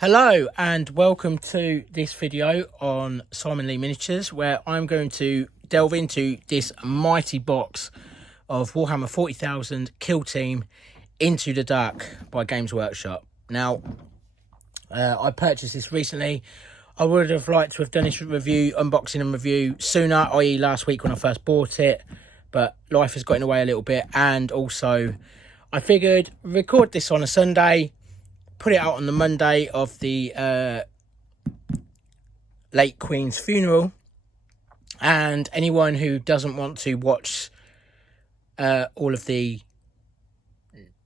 Hello and welcome to this video on Simon Lee Miniatures, where I'm going to delve into this mighty box of Warhammer 40,000 Kill Team Into the Dark by Games Workshop. Now, I purchased this recently. I would have liked to have done this review, unboxing and review sooner, i.e. last week when I first bought it, but life has got in the way a little bit, and also I figured record this on a Sunday, put it out on the Monday of the late Queen's funeral, and anyone who doesn't want to watch all of the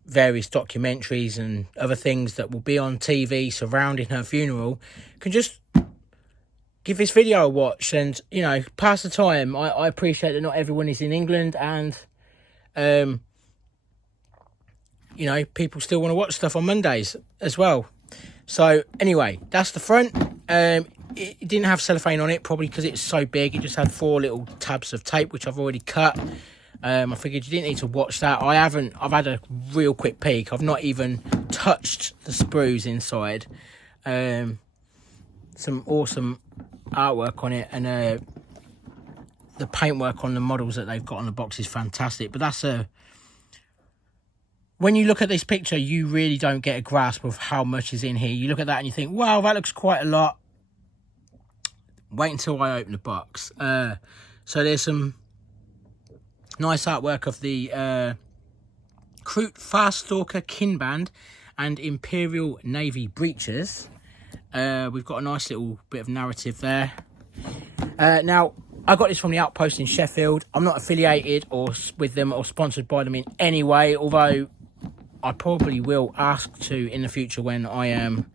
various documentaries and other things that will be on TV surrounding her funeral can just give this video a watch and, you know, pass the time. I appreciate that not everyone is in England, and you know, people still want to watch stuff on Mondays as well. So anyway, that's the front. It didn't have cellophane on it, probably because it's so big. It just had 4 little tabs of tape, which I've already cut. I figured you didn't need to watch that. I've had a real quick peek. I've not even touched the sprues inside. Some awesome artwork on it, and the paintwork on the models that they've got on the box is fantastic. But that's when you look at this picture, you really don't get a grasp of how much is in here. You look at that and you think, wow, that looks quite a lot. Wait until I open the box. So there's some nice artwork of the Kroot Farstalker Kinband and Imperial Navy breeches. We've got a nice little bit of narrative there. Now, I got this from the Outpost in Sheffield. I'm not affiliated or with them or sponsored by them in any way, although I probably will ask to in the future when I am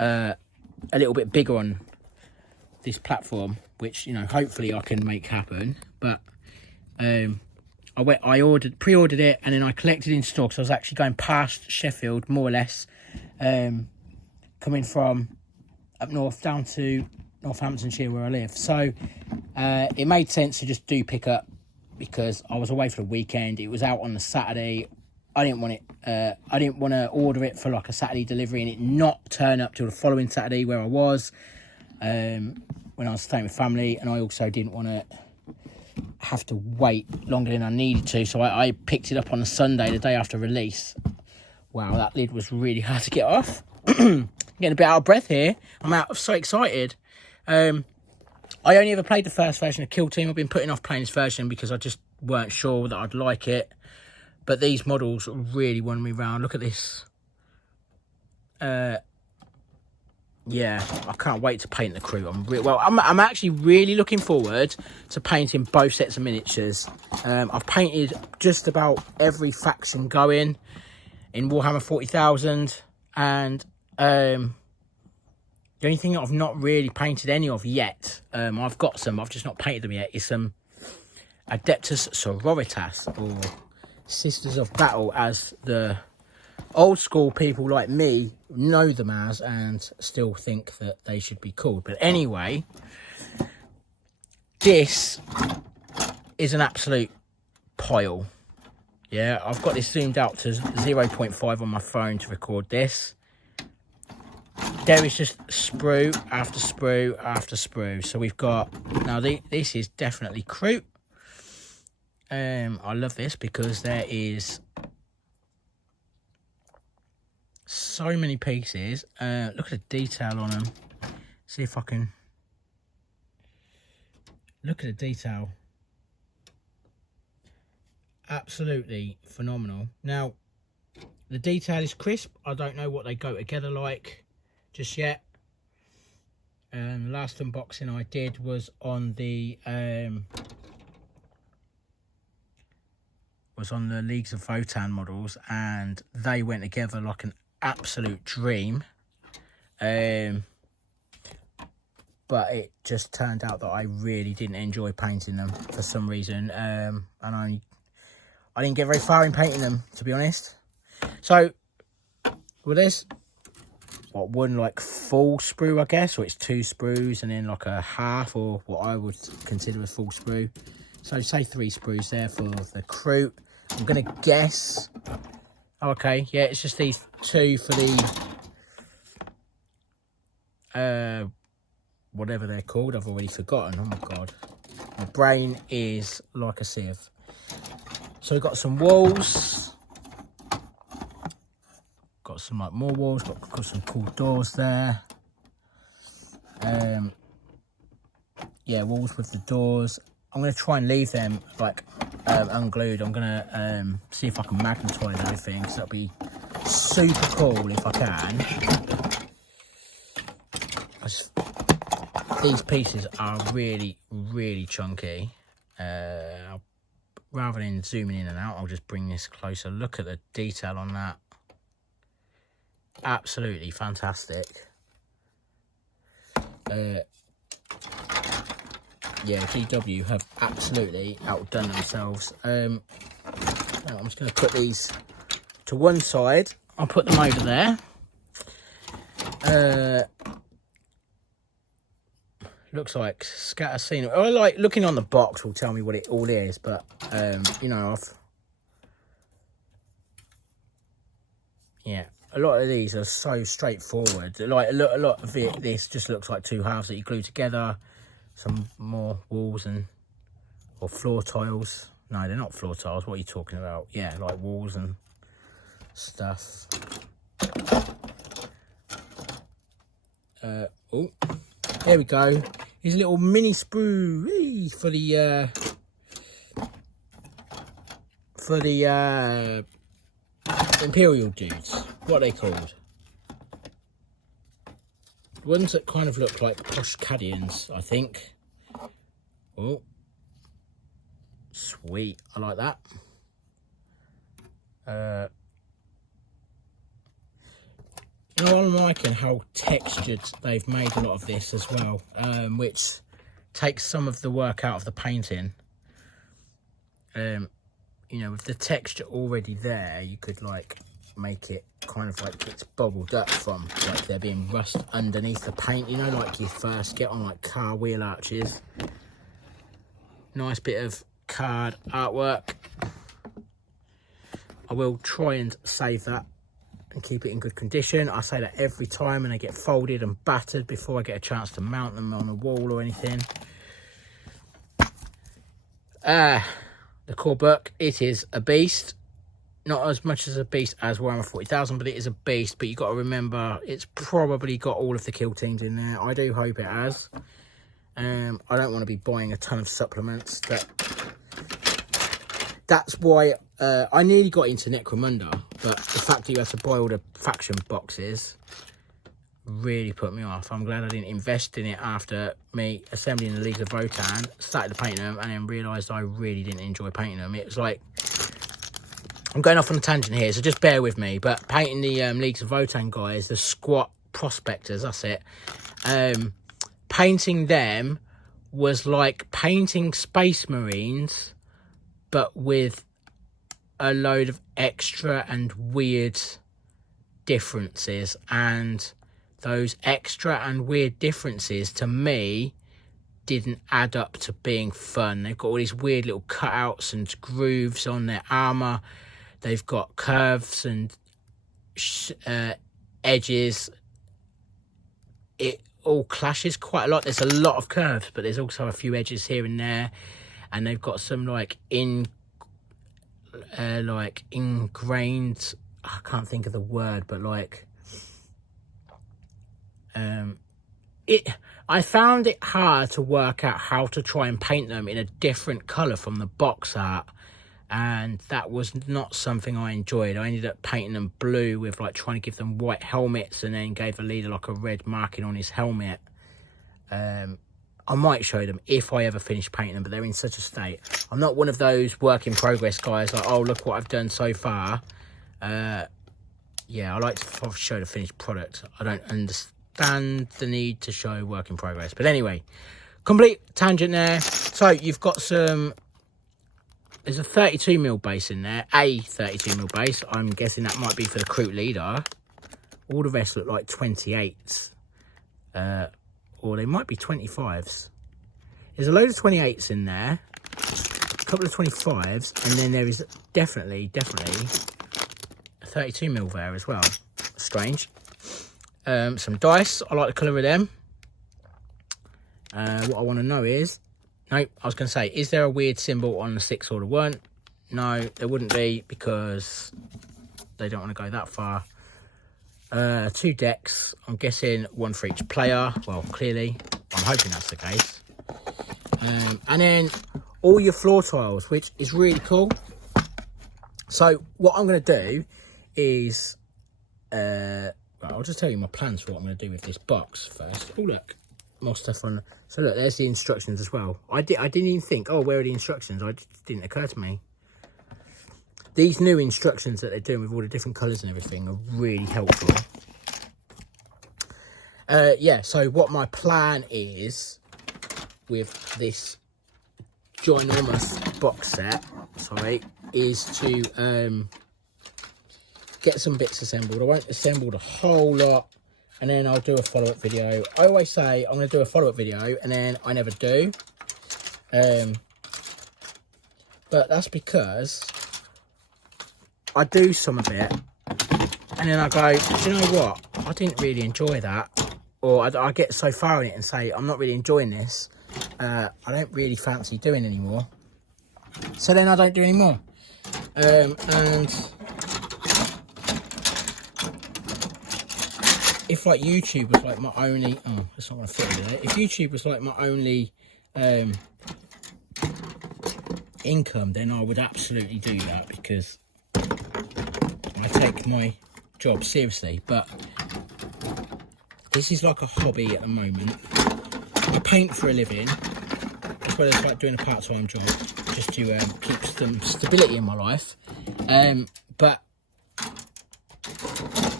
a little bit bigger on this platform, which, you know, hopefully I can make happen. But I pre-ordered it, and then I collected in store because I was actually going past Sheffield, more or less, coming from up north down to Northamptonshire where I live. So it made sense to just do pick up because I was away for the weekend. It was out on the Saturday. I didn't want it. I didn't want to order it for like a Saturday delivery and it not turn up till the following Saturday where I was when I was staying with family, and I also didn't want to have to wait longer than I needed to. So I picked it up on the Sunday, the day after release. Wow, that lid was really hard to get off. Getting a bit out of breath here. I'm so excited. I only ever played the first version of Kill Team. I've been putting off playing this version because I just weren't sure that I'd like it. But these models really won me round. Look at this. Yeah, I can't wait to paint the crew. I'm actually really looking forward to painting both sets of miniatures. I've painted just about every faction going in Warhammer 40,000, and the only thing that I've not really painted any of yet, I've got some, I've just not painted them yet, is some Adeptus Sororitas, or Sisters of Battle, as the old school people like me know them as, and still think that they should be called. But anyway, this is an absolute pile. Yeah, I've got this zoomed out to 0.5 on my phone to record this. There is just sprue after sprue after sprue. So we've got, now this is definitely Kroot. I love this because there is so many pieces. Look at the detail on them. See if I can look at the detail. Absolutely phenomenal. Now, the detail is crisp. I don't know what they go together like just yet. The last unboxing I did was on the Leagues of Votan models, and they went together like an absolute dream. But it just turned out that I really didn't enjoy painting them for some reason, and I didn't get very far in painting them, to be honest. So with this, what, one like full sprue, I guess, or it's 2 sprues and then like a half, or what I would consider a full sprue. So say 3 sprues there for the Kroot. I'm gonna guess. Okay, yeah, it's just these 2 for the whatever they're called. I've already forgotten. Oh my god, my brain is like a sieve. So we've got some walls, got some like more walls, got some cool doors there. Yeah, walls with the doors. I'm going to try and leave them like unglued. I'm going to see if I can magnetise everything, because that'll be super cool if I can. These pieces are really, really chunky. Rather than zooming in and out, I'll just bring this closer. Look at the detail on that. Absolutely fantastic. Yeah, GW have absolutely outdone themselves. I'm just going to put these to one side. I'll put them over there. Looks like scatter scenery. I like looking on the box will tell me what it all is, but you know, yeah, a lot of these are so straightforward. Like a lot of it, this just looks like two halves that you glue together. Some more walls or floor tiles. No, they're not floor tiles. What are you talking about? Yeah, like walls and stuff. Oh, there we go. Here's a little mini sprue for the Imperial dudes. What are they called? The ones that kind of look like posh Cadians, I think. Oh, sweet. I like that. You know, I'm liking how textured they've made a lot of this as well, which takes some of the work out of the painting. You know, with the texture already there, you could like make it kind of like it's bubbled up from like there being rust underneath the paint, you know, like you first get on like car wheel arches. Nice bit of card artwork. I will try and save that and keep it in good condition. I say that every time, and they get folded and battered before I get a chance to mount them on a wall or anything. The core book, it is a beast. Not as much as a beast as Warhammer 40,000, but it is a beast. But you've got to remember, it's probably got all of the kill teams in there. I do hope it has. I don't want to be buying a ton of supplements. That's why I nearly got into Necromunda, but the fact that you have to buy all the faction boxes really put me off. I'm glad I didn't invest in it after me assembling the Leagues of Votan, started to paint them, and then realised I really didn't enjoy painting them. It was like, I'm going off on a tangent here, so just bear with me, but painting the Leagues of Votan guys, the squat prospectors, that's it, painting them was like painting Space Marines, but with a load of extra and weird differences, and those extra and weird differences to me didn't add up to being fun. They've got all these weird little cutouts and grooves on their armor. They've got curves and edges. It all clashes quite a lot. There's a lot of curves, but there's also a few edges here and there, and they've got some like ingrained, I can't think of the word, but like I found it hard to work out how to try and paint them in a different colour from the box art, and that was not something I enjoyed. I ended up painting them blue with like trying to give them white helmets, and then gave the leader like a red marking on his helmet. I might show them if I ever finish painting them, but they're in such a state. I'm not one of those work in progress guys like, oh, look what I've done so far. Yeah, I like to show the finished product. I don't understand the need to show work in progress. But anyway, complete tangent there. So you've got some, there's a 32mm base in there, a 32mm base. I'm guessing that might be for the crew leader. All the rest look like 28s. Or they might be 25s. There's a load of 28s in there, a couple of 25s, and then there is definitely a 32mm there as well. Strange. some dice. I like the colour of them. What I want to know is, no, I was going to say, is there a weird symbol on the 6 or the 1? No, there wouldn't be, because they don't want to go that far. 2 decks, I'm guessing 1 for each player. Well, clearly, I'm hoping that's the case. And then all your floor tiles, which is really cool. So what I'm going to do is, right, I'll just tell you my plans for what I'm going to do with this box first. Oh, look, more stuff on. So look, there's the instructions as well. I didn't even think, oh, where are the instructions? It didn't occur to me. These new instructions that they're doing with all the different colours and everything are really helpful. Yeah, so what my plan is with this ginormous box set, sorry, is to get some bits assembled. I won't assemble the whole lot, and then I'll do a follow-up video. I always say I'm going to do a follow-up video, and then I never do. But that's because I do some of it, and then I go, do you know what? I didn't really enjoy that. Or I get so far in it and say, I'm not really enjoying this. I don't really fancy doing anymore. So then I don't do anymore. And if like YouTube was like my only, oh, that's not going to fit there. If YouTube was like my only income, then I would absolutely do that, because I take my job seriously. But this is like a hobby at the moment. I paint for a living, as well as like doing a part-time job, just to keep some stability in my life. But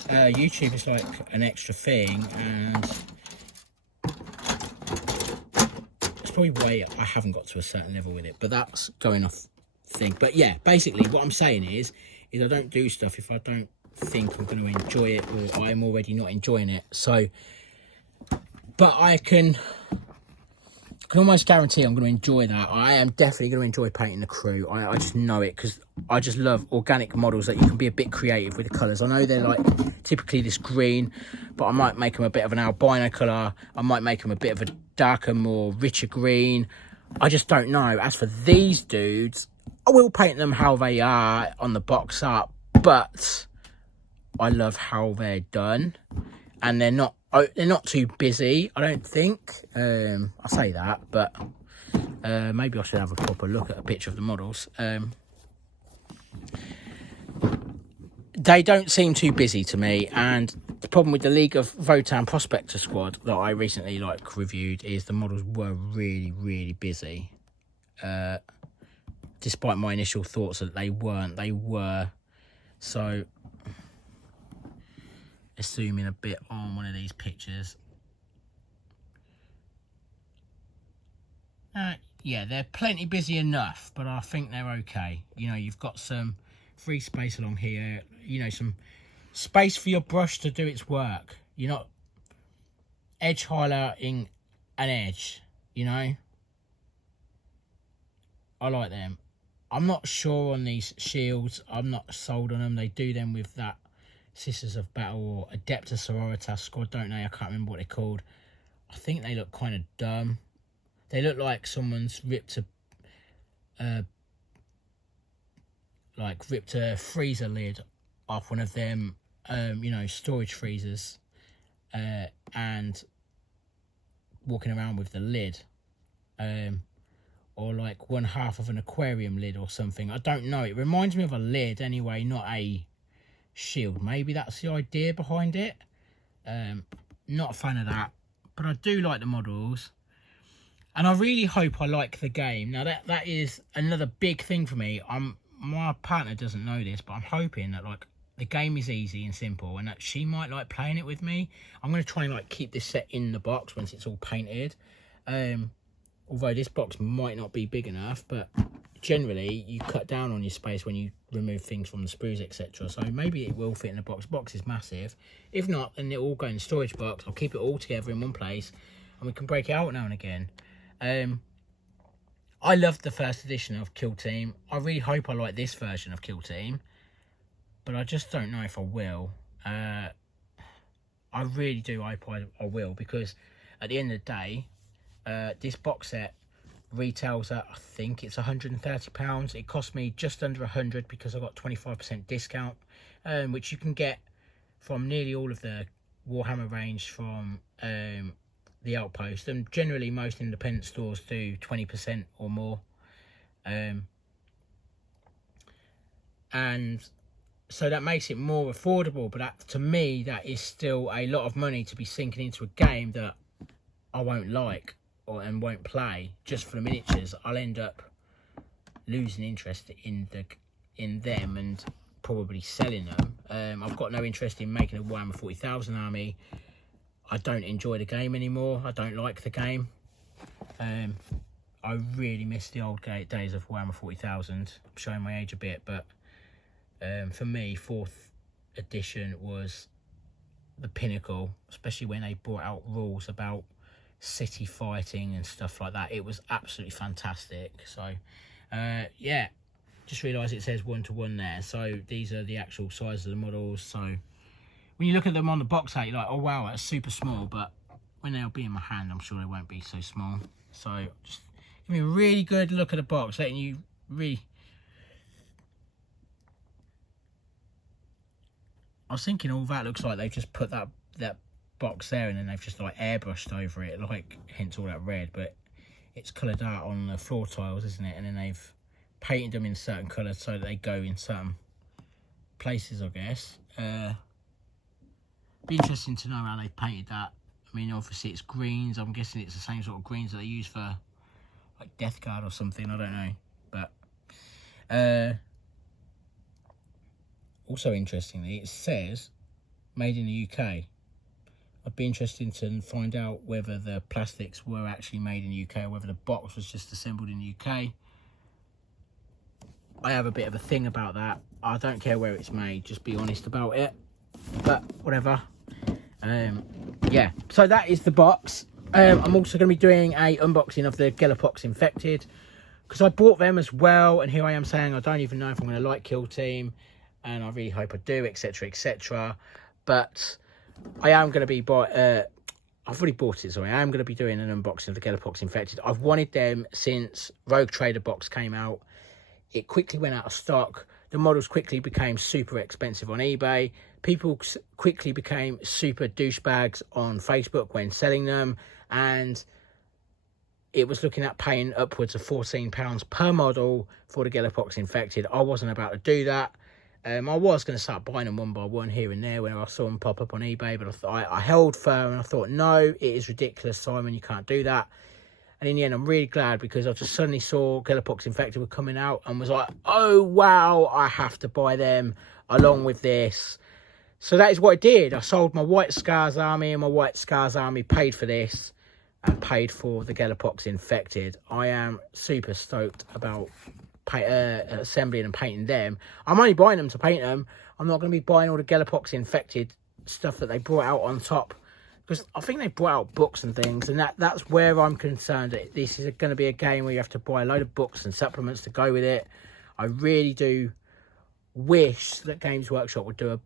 YouTube is like an extra thing, and it's probably why I haven't got to a certain level with it. But that's going off thing. But yeah, basically what I'm saying is I don't do stuff if I don't think I'm going to enjoy it, or I'm already not enjoying it. So, but I can almost guarantee I'm going to enjoy that. I am definitely going to enjoy painting the crew. I just know it, because I just love organic models that you can be a bit creative with the colours. I know they're like typically this green, but I might make them a bit of an albino colour. I might make them a bit of a darker, more richer green. I just don't know. As for these dudes, I will paint them how they are on the box art, but I love how they're done, and they're not too busy, I don't think. I say that, but maybe I should have a proper look at a picture of the models. They don't seem too busy to me, and the problem with the League of Votann Prospector squad that I recently reviewed is the models were really, really busy. Despite my initial thoughts that they weren't, they were. So, zooming a bit on one of these pictures. Yeah, they're plenty busy enough, but I think they're okay. You know, you've got some free space along here, you know, some space for your brush to do its work. You're not edge highlighting an edge, you know. I like them. I'm not sure on these shields. I'm not sold on them. They do them with that Sisters of Battle or Adepta Sororitas squad, don't they? I can't remember what they're called. I think they look kind of dumb. They look like someone's ripped a freezer lid off one of them, you know, storage freezers, and walking around with the lid, or like one half of an aquarium lid or something. I don't know. It reminds me of a lid anyway, not a shield. Maybe that's the idea behind it. Not a fan of that, but I do like the models, and I really hope I like the game. Now that is another big thing for me. My partner doesn't know this, but I'm hoping that like the game is easy and simple, and that she might like playing it with me. I'm going to try and like keep this set in the box once it's all painted. Although this box might not be big enough, but generally you cut down on your space when you remove things from the sprues, etc. So maybe it will fit in the box. The box is massive. If not, then it'll all go in the storage box. I'll keep it all together in one place, and we can break it out now and again. I loved the first edition of Kill Team. I really hope I like this version of Kill Team, but I just don't know if I will. I really do hope I will, because at the end of the day, this box set retails at, I think it's £130. It cost me just under 100 because I got 25% discount, which you can get from nearly all of the Warhammer range from the Outpost, and generally most independent stores do 20% or more, and so that makes it more affordable. But that, to me, that is still a lot of money to be sinking into a game that I won't like and won't play just for the miniatures. I'll end up losing interest in them and probably selling them. I've got no interest in making a Warhammer 40,000 army. I don't enjoy the game anymore. I don't like the game. I really miss the old days of Warhammer 40,000. I'm showing my age a bit, but for me, 4th edition was the pinnacle, especially when they brought out rules about city fighting and stuff like that. It was absolutely fantastic. So yeah, just realised it says 1-to-1 there. So these are the actual size of the models. So when you look at them on the box art, you're like, oh wow, that's super small, but when they'll be in my hand, I'm sure they won't be so small. So just give me a really good look at the box, letting you really... I was thinking all that looks like they've just put that box there and then they've just like airbrushed over it, like hence all that red, but it's coloured out on the floor tiles, isn't it? And then they've painted them in certain colours so that they go in certain places, I guess. Be interesting to know how they've painted that. I mean, obviously it's greens. I'm guessing it's the same sort of greens that they use for like Death Guard or something. I don't know, but also interestingly, it says made in the UK. I'd be interested to find out whether the plastics were actually made in the UK or whether the box was just assembled in the UK. I have a bit of a thing about that. I don't care where it's made, just be honest about it. But whatever. Yeah, so that is the box. I'm also going to be doing a unboxing of the Gellerpox Infected, because I bought them as well, and here I am saying I don't even know if I'm going to like Kill Team, and I really hope I do, etc, etc. But I am going to be I've already bought it, sorry. I am going to be doing an unboxing of the Gellerpox Infected. I've wanted them since Rogue Trader box came out. It quickly went out of stock. The models quickly became super expensive on eBay. People quickly became super douchebags on Facebook when selling them, and it was looking at paying upwards of £14 per model for the Gellerpox Infected. I wasn't about to do that. I was going to start buying them one by one here and there when I saw them pop up on eBay, but I held firm and I thought, no, it is ridiculous, Simon, you can't do that. And in the end, I'm really glad, because I just suddenly saw Gellerpox Infected were coming out and was like, oh, wow, I have to buy them along with this. So that is what I did. I sold my White Scars army, and my White Scars army paid for this and paid for the Gellerpox Infected. I am super stoked about assembling and painting them. I'm only buying them to paint them. I'm not going to be buying all the Gellerpox Infected stuff that they brought out on top, because I think they brought out books and things, and that's where I'm concerned. This is going to be a game where you have to buy a load of books and supplements to go with it. I really do wish that Games Workshop would do a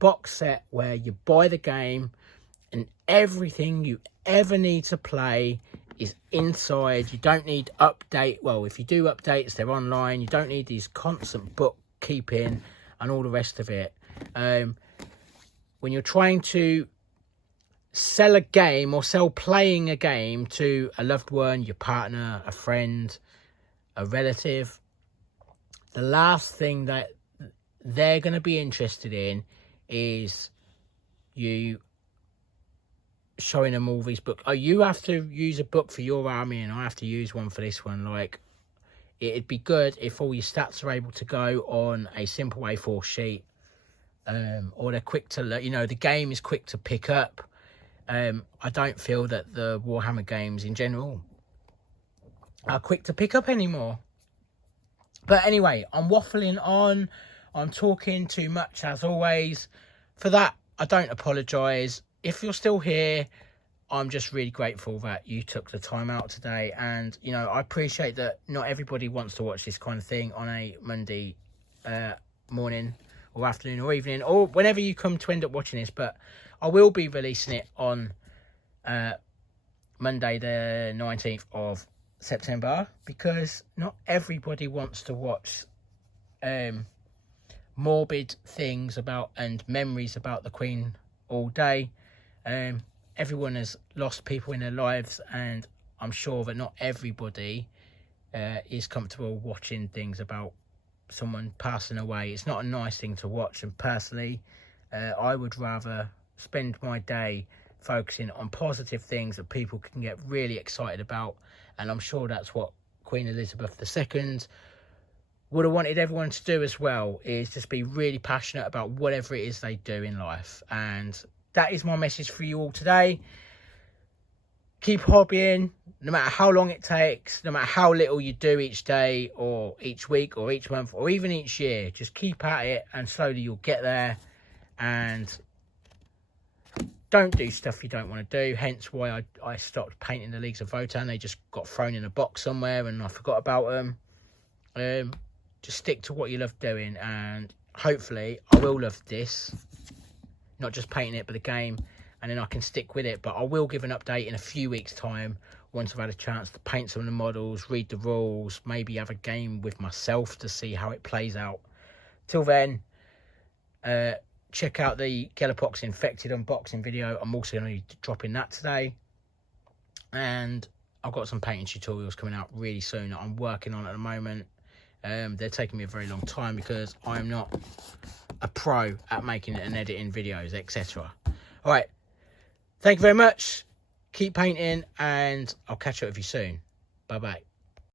box set where you buy the game and everything you ever need to play is inside. You don't need update. Well, if you do updates, they're online. You don't need these constant bookkeeping and all the rest of it. When you're trying to sell a game or sell playing a game to a loved one, your partner, a friend, a relative, the last thing that they're going to be interested in is you showing them all these books. Oh, you have to use a book for your army and I have to use one for this one. Like, it'd be good if all your stats are able to go on a simple A4 sheet, or they're quick to, the game is quick to pick up. I don't feel that the Warhammer games in general are quick to pick up anymore. But anyway, I'm waffling on. I'm talking too much as always. For that, I don't apologise. If you're still here, I'm just really grateful that you took the time out today. And, I appreciate that not everybody wants to watch this kind of thing on a Monday morning or afternoon or evening, or whenever you come to end up watching this. But I will be releasing it on Monday the 19th of September, because not everybody wants to watch morbid things about and memories about the Queen all day. Everyone has lost people in their lives, and I'm sure that not everybody is comfortable watching things about someone passing away. It's not a nice thing to watch, and personally I would rather spend my day focusing on positive things that people can get really excited about, and I'm sure that's what Queen Elizabeth II would have wanted everyone to do as well, is just be really passionate about whatever it is they do in life. And that is my message for you all today. Keep hobbying, no matter how long it takes, no matter how little you do each day or each week or each month or even each year. Just keep at it, and slowly you'll get there. And don't do stuff you don't want to do, hence why I stopped painting the Leagues of Votan. They just got thrown in a box somewhere and I forgot about them. Just stick to what you love doing, and hopefully I will love this, not just painting it but the game, and then I can stick with it. But I will give an update in a few weeks time once I've had a chance to paint some of the models, read the rules, maybe have a game with myself to see how it plays out. Till then, check out the Gellerpox Infected unboxing video. I'm also going to be dropping that today. And I've got some painting tutorials coming out really soon that I'm working on at the moment. They're taking me a very long time because I'm not a pro at making and editing videos, etc. All right. Thank you very much. Keep painting, and I'll catch up with you soon. Bye-bye.